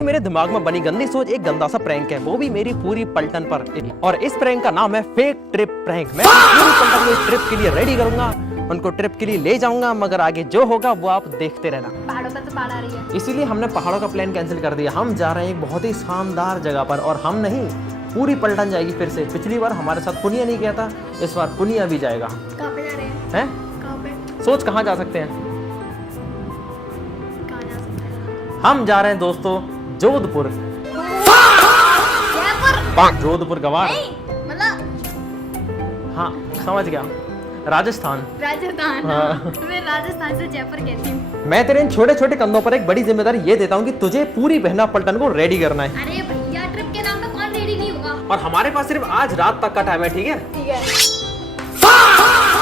मेरे दिमाग में बनी गंदी सोच एक गंदा सा प्रैंक है, वो भी मेरी पूरी पलटन पर। और इस प्रैंक का नाम है फेक ट्रिप प्रैंक। मैं पूरी पलटन को इस ट्रिप के लिए रेडी करूंगा, उनको ट्रिप के लिए ले जाऊंगा, मगर आगे जो होगा वो आप देखते रहना। पहाड़ों पर तो बाढ़ आ रही है, इसीलिए हमने पहाड़ों का प्लान कैंसिल कर दिया। हम जा रहे हैं एक बहुत ही शानदार जगह पर, और हम नहीं पूरी पलटन जाएगी फिर से। पिछली बार हमारे साथ पुनिया नहीं गया था, इस बार पुनिया भी जाएगा। कहाँ पे जा रहे हैं? हैं? कहाँ पे? सोच कहाँ जा सकते हैं? कहाँ जा सकते हैं? हम जा रहे हैं दोस्तों जोधपुर। जयपुर? जोधपुर गवार, नहीं, मतलब हाँ समझ गया, राजस्थान। राजस्थान। हाँ। मैं राजस्थान से जयपुर कहती हूँ। मैं तेरे इन छोटे छोटे कंधों पर एक बड़ी जिम्मेदारी ये देता हूँ कि तुझे पूरी बहना पलटन को रेडी करना है। अरे भैया, ट्रिप के नाम पे कौन रेडी नहीं होगा? और हमारे पास सिर्फ आज रात तक का टाइम है, ठीक है? ठीक है।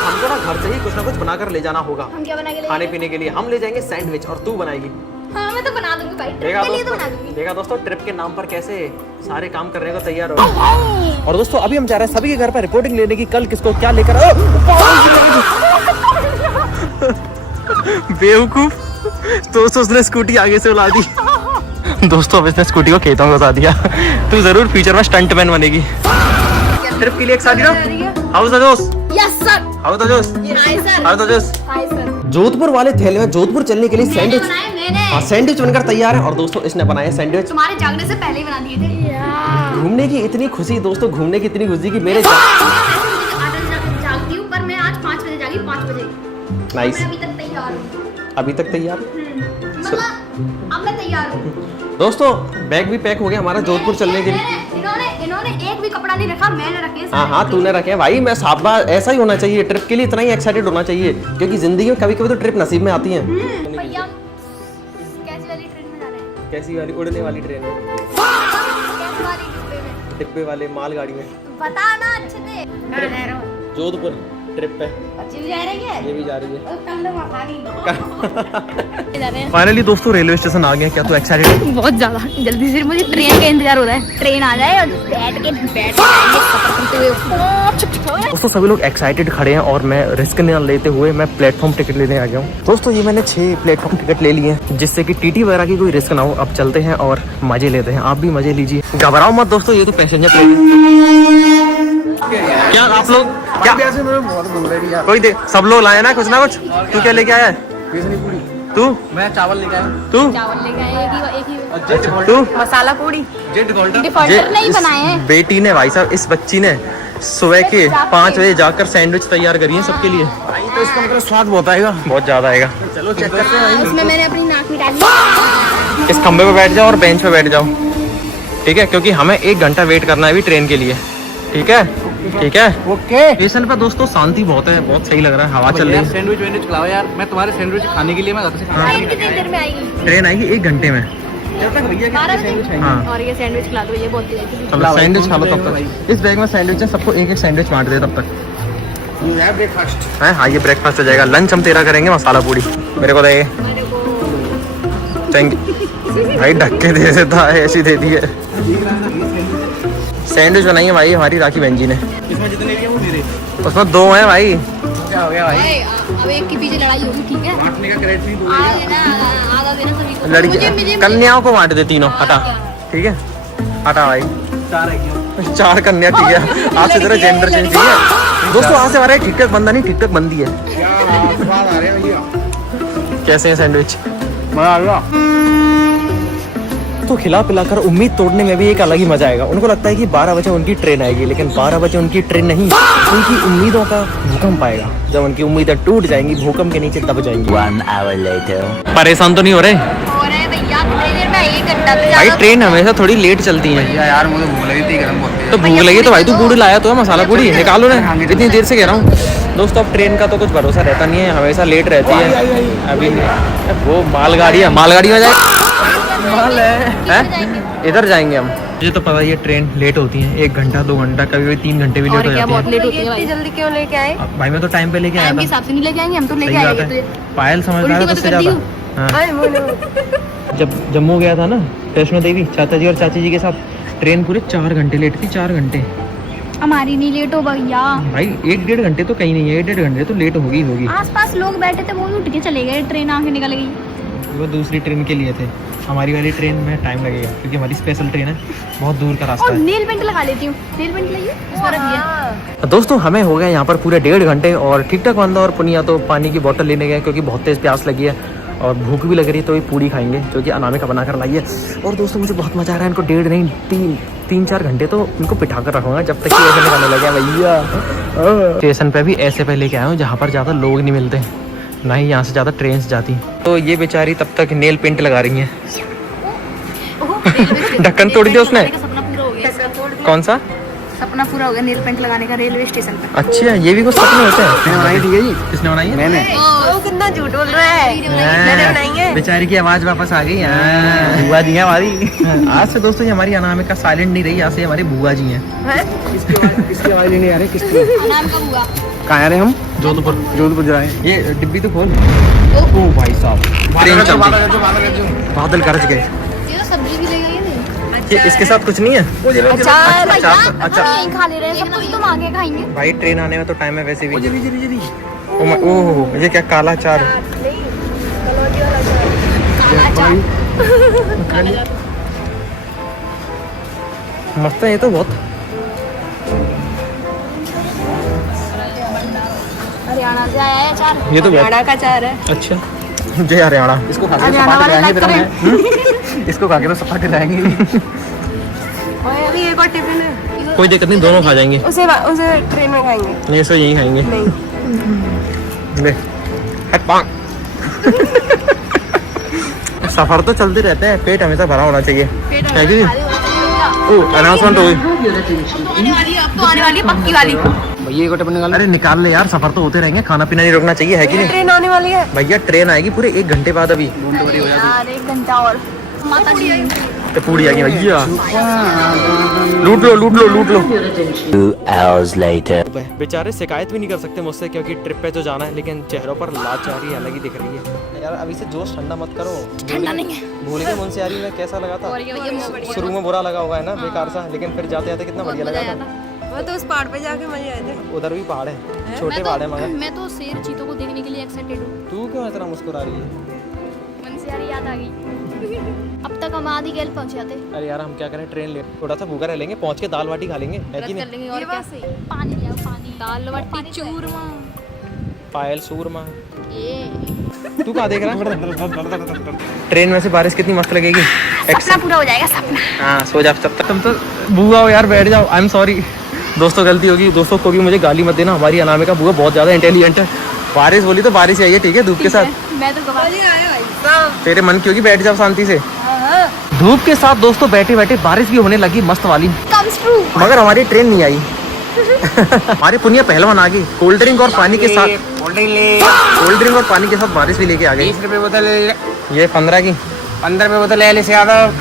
हमको ना घर से ही कुछ ना कुछ बनाकर ले जाना होगा। हम क्या बना के ले खाने पीने के लिए हम ले जाएंगे सैंडविच, और तू बनाएगी। हाँ, मैं तो बना दूंगी भाई, ट्रिप देखा के लिए तो दोस्तों, बना दूंगी। देखा दोस्तों ट्रिप के नाम पर कैसे सारे काम करने को तैयार हो। और दोस्तों अभी हम जा रहे हैं सभी के घर पर रिपोर्टिंग लेने की, कल किसको क्या लेकर। बेवकूफ दोस्तों, उसने स्कूटी आगे से उड़ा दी। दोस्तों अब इसने स्कूटी को खेतों में उड़ा दिया। तू जरूर फ्यूचर में स्टंट मैन बनेगी। ट्रिप के लिए एक्साइटेड हो? How is the josh? Yes sir. How is the josh? High sir. How is the josh? High sir. Jodhpur वाले थैले में जोधपुर चलने के लिए सैंडविच, मैंने हाँ सैंडविच बनकर तैयार है। और दोस्तों इसने बनाया सैंडविच। तुम्हारे जागने से पहले ही बना दिए थे। घूमने की इतनी खुशी दोस्तों, घूमने की इतनी खुशी कि मेरे जागती हूँ, पर मैं आज 5 बजे जागी, 5 बजे। नाइस। मैं अभी तक तैयार हूँ। अभी तक तैयार। मतलब अब मैं तैयार हूँ। दोस्तों बैग भी पैक हो गया हमारा जोधपुर चलने के लिए। इन्होंने एक भी कपड़ा नहीं रखा, मैंने रखे हैं। हाँ हाँ तूने रखे हैं भाई। मैं साबा ऐसा ही होना चाहिए, ट्रिप के लिए इतना ही एक्साइटेड होना चाहिए, क्योंकि जिंदगी में कभी कभी तो ट्रिप नसीब में आती है। भैया कैसी वाली ट्रेन में जा रहे हैं? कैसी वाली? उड़ने वाली ट्रेन में, कैसी वाली डिब्बे में? डिब्बे वाले मालगाड़ी में। बता ना अच्छे से। कहाँ जा रहे हो? जोधपुर ट्रिप पे। अच्छी भी जा रही है? ये भी जा रही है। कल लोग आ गई। जा रहे हैं। फाइनली दोस्तों रेलवे स्टेशन आ गए। क्या तू एक्साइटेड है? बहुत ज्यादा, जल्दी से मुझे ट्रेन का इंतजार हो रहा है। ट्रेन आ जाए और बैठ के जाएंगे सफर करते हुए। दोस्तों सभी लोग एक्साइटेड खड़े हैं, और मैं रिस्क न लेते हुए मैं प्लेटफॉर्म टिकट लेने आ गया हूँ। दोस्तों ये मैंने 6 प्लेटफॉर्म टिकट ले लिए हैं, जिससे कि टीटी वगैरह की कोई रिस्क ना हो। अब चलते हैं और मजे लेते हैं, आप भी मजे लीजिए, घबराओ मत दोस्तों, ये तो पैसेंजर ट्रेन है। क्या आप लोग क्या कोई दे, सब लोग लाए ना कुछ ना कुछ। तू क्या लेके आया है? तू? मैं चावल लेके आया। तू? चावल लेके आए, एक ही तू? मसाला पूड़ी। जेट गोल्डन डिफॉल्टर नहीं इस बनाए हैं। बेटी ने भाई साहब, इस बच्ची ने सुबह के 5 बजे जाकर सैंडविच तैयार करी है सबके लिए। तो इसका मतलब स्वाद बहुत आएगा। बहुत ज्यादा आएगा। चलो चेक करते हैं। उसमें मैंने अपनी नाक में डाली। इस खंबे पे बैठ जाओ और बेंच पे बैठ जाओ, ठीक है? क्योंकि हमें 1 घंटा वेट करना है अभी ट्रेन के लिए, ठीक है? ठीक है ओके। स्टेशन पे दोस्तों शांति बहुत है, बहुत सही लग रहा है, हवा चल रही है। सैंडविच वैंडविच खिलाओ यार, मैं तुम्हारे सैंडविच खाने के लिए मैं घर से ट्रेन कितनी देर में आएगी? ट्रेन आएगी 1 घंटे में। जब तक भैया 12 बजे। हाँ और ये सैंडविच खिला दो, ये बहुत तेज है। चलो सैंडविच खा लो तब तक। इस बैग में सैंडविच है, सबको 1-1 सैंडविच बांट दे तब तक। ब्रेकफास्ट है हाँ, ये ब्रेकफास्ट हो जाएगा। लंच हम तेरा करेंगे मसाला पूड़ी। मेरे को दे भाई, ढक के दे देता है, ऐसी दे दी है। सैंडविच बनाई है भाई हमारी राखी बहन जी ने। इसमें जितने भी हैं वो मेरे। उसमें 2 हैं भाई। क्या हो गया भाई? अब एक के पीछे लड़ाई होगी, ठीक है? बांटने का क्रेडिट नहीं दूंगा। आधा देना सभी को। लड़की कन्याओं को बांट दे तीनों। हटा, ठीक है? हटा भाई। 4 है क्यों? 4 कन्या, ठीक है? आज से जरा जेंडर चेंज चाहिए दोस्तों। आज से हमारा ठीक ठाक बंदा नहीं, ठीक ठाक बंदी है। क्या स्वाद आ रहे हैं भैया। कैसे है सैंडविच? मजा आ गया। तो खिला पिलाकर उम्मीद तोड़ने में भी एक अलग ही मजा आएगा। उनको लगता है कि 12 बजे उनकी ट्रेन आएगी, लेकिन 12 बजे उनकी ट्रेन नहीं, उनकी उम्मीदों का भूकंप आएगा। जब उनकी उम्मीदें टूट जाएंगी, भूकंप के नीचे दब जाएंगी। 1 hour later. परेशान तो नहीं हो रहे? और है भैया, कितनी देर में? 1 घंटा तो भाई ज्यादा। ट्रेन हमेशा थोड़ी लेट चलती है। यार मुझे भूख लगी थी, गरम बहुत। तो भूख लगी तो भाई तू पूड़ी लाया तो है, मसाला पूड़ी निकालो ना। इतनी देर से कह रहा हूँ दोस्तों। अब ट्रेन का तो कुछ भरोसा रहता नहीं है, हमेशा लेट रहती है। अभी वो मालगाड़ी है, मालगाड़ी में जाए माल है। इधर जाएंगे हम। मुझे तो पता है ये ट्रेन लेट होती है, 1 घंटा 2 घंटा, कभी कभी 3 घंटे भी लेट हो और क्या, जाती बहुत है। लेट होती है भाई। जल्दी क्यों लेके आए? अब भाई मैं तो टाइम पे लेके आया टाइम के था। हिसाब से नहीं लेके आएंगे हम, तो लेके सही बात आएंगे। है, पायल समझदार है उल्टी सबसे बात कर ज्यादा। हाँ। जब जम्मू गया था ना वैष्णो देवी, चाचा जी और चाची जी के साथ, ट्रेन पूरे 4 घंटे लेट थी। 4 घंटे। हमारी नहीं लेट हो भैया भाई 1-1.5 घंटे तो कहीं नहीं है, 1-1.5 घंटे तो लेट होगी। आसपास लोग बैठे थे, वो उठ के चले गए, ट्रेन आके निकल गई। वो दूसरी ट्रेन के लिए थे। हमारी वाली ट्रेन में टाइम लगेगा क्योंकि हमारी स्पेशल ट्रेन है, बहुत दूर का रास्ता और है। नेल पेंट लगा लेती हूँ, नेल पेंट लगाइए इसमें रख दिया। दोस्तों हमें हो गया यहाँ पर पूरे 1.5 घंटे और ठीक ठाक बंदा और पुनिया तो पानी की बोतल लेने गए क्योंकि बहुत तेज़ प्यास लगी है और भूख भी लग रही है, तो ये पूड़ी खाएंगे जो कि अनामिका बना कर लाई है। और दोस्तों मुझे बहुत मजा आ रहा है, इनको 1.5 नहीं 3-4 घंटे तो इनको बिठा कर रखूँगा जब तक कि ऐसे निकालने लगे भैया। स्टेशन पे भी ऐसे पे लेके आया हूँ जहाँ पर ज़्यादा लोग नहीं मिलते, ना ही यहाँ से ज़्यादा ट्रेन जाती। तो ये बेचारी तब तक नेल पेंट लगा रही हैं। ढक्कन तोड़ दिया उसने। सपना पूरा हो गया। कौन सा सपना पूरा हो गया नेल पेंट लगाने का रेलवे स्टेशन पे। अच्छा, ये भी कुछ सपने होते हैं। मैंने बनाई थी जी। किसने बनाई है? मैंने। वो कितना झूठ बोल रहा है। बेचारी की आवाज वापस आ गई। बुआ जी है हमारी। आज से दोस्तों ये हमारी अनामिका साइलेंट नहीं रही, आज से हमारी बुआ जी हैं। किसकी आवाज नहीं आ रही? किसकी? नाम का हुआ। कहाँ आ रहे हम? जोधपुर। जोधपुर जा रहे हैं। ये डिब्बी तो खोल। ओ भाई साहब, ट्रेन चल रही। बादल गरज गए। ये तो सब्जी भी ले गई नहीं। ये इसके साथ कुछ नहीं है? अचार अच्छा, अच्छा यहीं खा ले रहे हैं सब कुछ, तुम आगे खाएंगे। भाई ट्रेन आने में तो टाइम है वैसे भी। ओह ये क्या काला अचार? काला अचार। मस्त है ये तो बहुत। हरियाणा से आया है अचार। ये तो हरियाणा का अचार है। अच्छा, जय हरियाणा। इसको खा के हरियाणा वाले लाइक करें। इसको खा के तो सपाटे रहेंगे। अभी एक और टिफिन है। कोई दिक्कत नहीं, दोनों खा जाएंगे। उसे ट्रेन में खाएंगे। नहीं सो यही खाएंगे। नहीं ले हट पांग। सफर तो चलते रहते हैं, पेट हमेशा भरा होना चाहिए। है कि नहीं? ओह अनाउंसमेंट हो गई। अब तो आने वाली है पक्की वाली। भैया को टिफिन निकाल। अरे निकाल ले यार, सफर तो होते रहेंगे, खाना पीना नहीं रोकना चाहिए, है कि नहीं? ट्रेन आने वाली है भैया ट्रेन आएगी पूरे 1 घंटे बाद। अभी यार, 1 घंटा और माता जी तो पूरी आ गई भैया। लूट लो लूट लो लूट लो। 2 hours later. बेचारे शिकायत भी नहीं कर सकते मुझसे क्योंकि ट्रिप पे तो जाना है, लेकिन चेहरों पर लाचारी अलग ही दिख रही है। यार अभी से जोश ठंडा मत करो। ठंडा नहीं है। भूल गए मुझसे यारी में कैसा लगा था? शुरू में बुरा लगा होगा है ना, बेकार सा, लेकिन फिर जाते जाते कितना बढ़िया लगा था। वो तो उस पहाड़ पे जाके मजे आए थे। उधर भी पहाड़ है, छोटे पहाड़ है मगर। मैं तो शेर चीतों को देखने के लिए एक्साइटेड हूँ। तू क्यों इतना मुस्कुरा रही है? मन से यार याद आ गई। अब तक हम आधी गेल पहुंच जाते। अरे यार हम क्या करें, ट्रेन ले थोड़ा सा भूखा रह लेंगे, पहुंच के दाल बाटी खा लेंगे, है कि कर नहीं? लेंगे और क्या। पानी ले आओ, पानी। दाल बाटी चूरमा। पायल सूरमा। ये तू कहाँ देख रहा है? ट्रेन में से बारिश कितनी मस्त लगेगी। सपना पूरा हो जाएगा, सपना। हाँ सो जा तब तक। तुम तो बुआ हो यार, बैठ जाओ। आई एम सॉरी दोस्तों, गलती होगी। दोस्तों को भी मुझे गाली मत देना, हमारी अनामिका बुआ बहुत ज़्यादा इंटेलिजेंट है। बारिश बोली तो बारिश आई है, ठीक है, धूप के साथ। मैं तो गवा तेरे मन की होगी, बैठ जाओ शांति से। धूप के साथ दोस्तों बैठे बैठे बारिश भी होने लगी मस्त वाली, कम्स ट्रू। मगर हमारी ट्रेन नहीं आई। हमारी पुनिया पहलवान आ गई, कोल्ड ड्रिंक और पानी के साथ। कोल्ड ड्रिंक और पानी के साथ बारिश भी लेके आ गई। 20 रुपए बोतल ले ले। ये 15 की। 15 रुपए बोतल ले से यादव।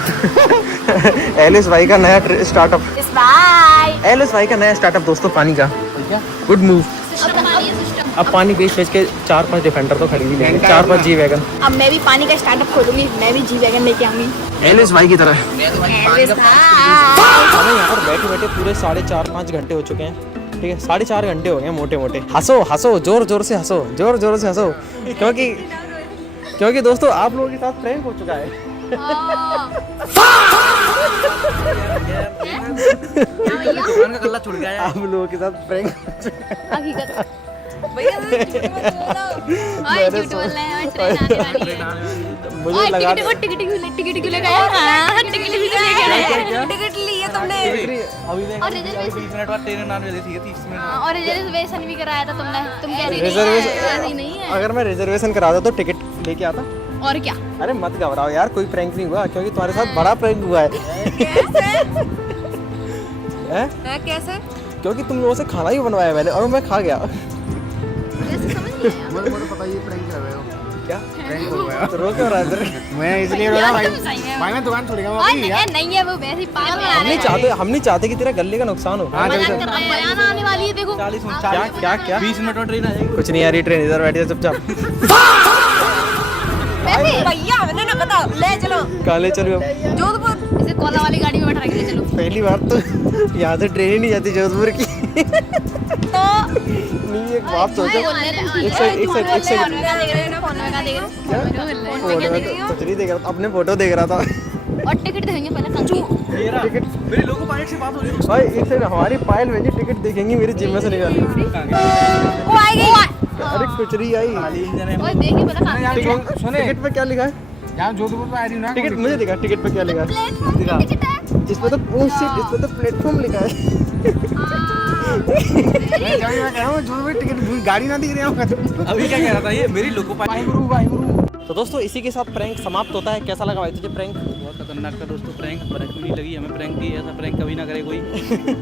एलिस भाई का नया स्टार्टअप। इस बाय। एलिस भाई का नया स्टार्टअप दोस्तों, पानी का। Good move. अब पानी बेच बेच के 4-5 डिफेंडर तो खरीद ही लेंगे, 4-5 जी वैगन। अब मैं भी पानी का स्टार्टअप खोलूंगी, मैं भी जी वैगन लेके आऊंगी। एलिस भाई की तरह। एल्विस भाई। हमें यहाँ पर बैठे बैठे पूरे 4.5-5 घंटे हो चुके हैं, ठीक है, 4.5 घंटे हो गए मोटे मोटे। हंसो हंसो, जोर जोर से हंसो, जोर जोर से हंसो, क्योंकि दोस्तों आप लोगों के साथ प्रैंक हो चुका है। गला छुड़ गया। आप लोगों के साथ प्रैंक। हकीकत। भैया ओए झूठ बोल रहे हैं, ट्रेन आने वाली है। मुझे ओए लगा टिकट क्यों लगाया? हां टिकट भी तो लेके आए। टिकट लिए तुमने। अभी देख और रिजर्वेशन 20 मिनट बाद ट्रेन आने वाली थी, 30 मिनट। और रिजर्वेशन भी कराया था तुमने। तुम कह रही थी रिजर्वेशन ऐसे ही नहीं है। अगर मैं रिजर्वेशन कराता तो टिकट लेके आता। और क्या? अरे मत घबराओ यार, कोई प्रैंक नहीं हुआ, क्योंकि तुम्हारे साथ बड़ा प्रैंक हुआ है। हैं? कैसे? क्योंकि तुम लोगों से खाना ही बनवाया मैंने और मैं खा गया। वैसे समझ नहीं आया। मुझे पता ये प्रैंक कर रहे हो। क्या प्रैंक हो गया। तो रो क्यों रहा है इधर? मैं इसलिए रो रहा यार, भाई। तुम सही में। भाई मैं दुकान छोड़ेगा और भाई यार। नहीं है, वो वैसे ही पागल बना हम रहे नहीं चाहते कि तेरा गले का नुकसान हो। हाँ, मजाक जल्दी कर रहे हैं। बयान आने वाली है, देखो। क्या क्या क्या? 20 मिनट में ट्रेन आ जाएगी। कुछ नहीं यार, ये ट्रेन इधर बैठ जा चुपचाप। वैसे भैया मैंने ना पता ले चलो काले चलो। जोधपुर। इसे कोला वाली गाड़ी में बैठा के ले चलो। पहली बार तो यहाँ से ट्रेन ही नहीं जाती जोधपुर की। तो नहीं, एक बात सोचो। एक सेकंड कुछ नहीं देख रहा था, अपने फोटो देख रहा था। और टिकट देंगे पहले कंजू टिकट मेरी लोगो पायलट से बात हो रही है भाई। एक सेकंड, हमारी पायल भेजी, टिकट देखेंगी मेरी जिम में से निकाली। वो आई गई। अरे कुछ नहीं आई। ओए देखिए पहले कहां टिकट पे क्या लिखा है? यहाँ जोधपुर पे आ रही हूँ ना। टिकट मुझे दिखा, टिकट पे क्या लिखा है? प्लेटफॉर्म टिकट है। इसमें तो ओ शिट, इसमें तो प्लेटफॉर्म लिखा है। मैं कह रहा हूँ जोधपुर टिकट गाड़ी ना दिख रही है। अभी क्या कह रहा था ये मेरी लोगो वाहिगुरु। तो दोस्तों इसी के साथ प्रैंक समाप्त होता है। कैसा लगा भाई तुझे प्रैंक? बहुत खतरनाक था दोस्तों प्रैंक नहीं लगी हमें प्रैंक की ऐसा प्रैंक कभी ना करे कोई।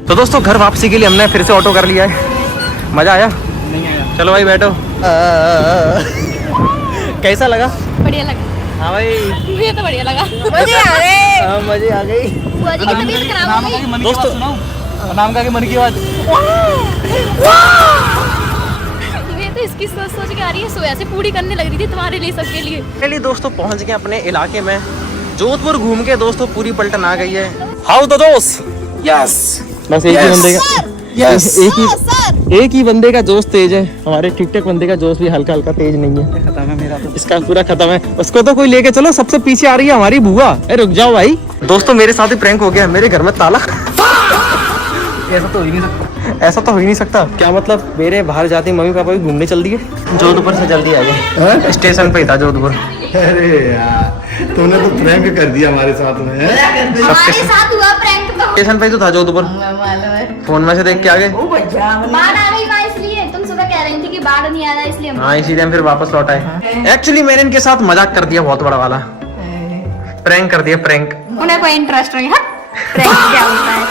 तो दोस्तों घर वापसी के लिए हमने फिर से ऑटो कर लिया है। मजा आया? नहीं आया। चलो भाई बैठो। कैसा लगा? बढ़िया लगा। हाँ भाई मुझे तो बढ़िया लगा। मजे आ गए। मजे आ गई। बुआ जी की तबीयत खराब हो गई। दोस्तों नाम का के मन की बात। ये तो इसकी सोच के आ रही है, सोया से पूरी करने लग रही थी तुम्हारे लिए, सबके लिए। चलिए दोस्तों पहुंच गए अपने इलाके में। जोधपुर घूम के दोस्तों पूरी पलटन आ गई है। हाउ द दोस्त? यस बस एक ही बंदे का एक ही बंदे का जोश तेज है। हमारे टिकटॉक बंदे का जोश भी हल्का हल्का तेज नहीं है। खत्म है मेरा तो। इसका पूरा खत्म है। उसको तो कोई लेके चलो, सबसे पीछे आ रही है हमारी बुआ। अरे रुक जाओ भाई। दोस्तों मेरे साथ ही प्रैंक हो गया। मेरे घर में ताला। ऐसा तो हो ही नहीं सकता। ऐसा तो हो ही नहीं सकता। क्या मतलब? मेरे बाहर जाते मम्मी पापा भी घूमने चल दिए। जोधपुर से जल्दी आ गए। स्टेशन पे ही था जोधपुर। अरे यार तूने तो प्रैंक कर दिया हमारे साथ में। हमारे साथ हुआ प्रैंक तो। स्टेशन पे ही तो था जोधपुर। फोन में से देख के आ गए। बाढ़ आ गई वहाँ, इसलिए तुम सुबह कह रही थी कि बाढ़ नहीं आ रहा, इसलिए हम हाँ इसीलिए हम फिर वापस लौट आए। एक्चुअली मैंने इनके साथ मजाक कर दिया बहुत बड़ा वाला। प्रैंक कर दिया प्रैंक। उन्हें कोई इंटरेस्ट नहीं है प्रैंक क्या होता है।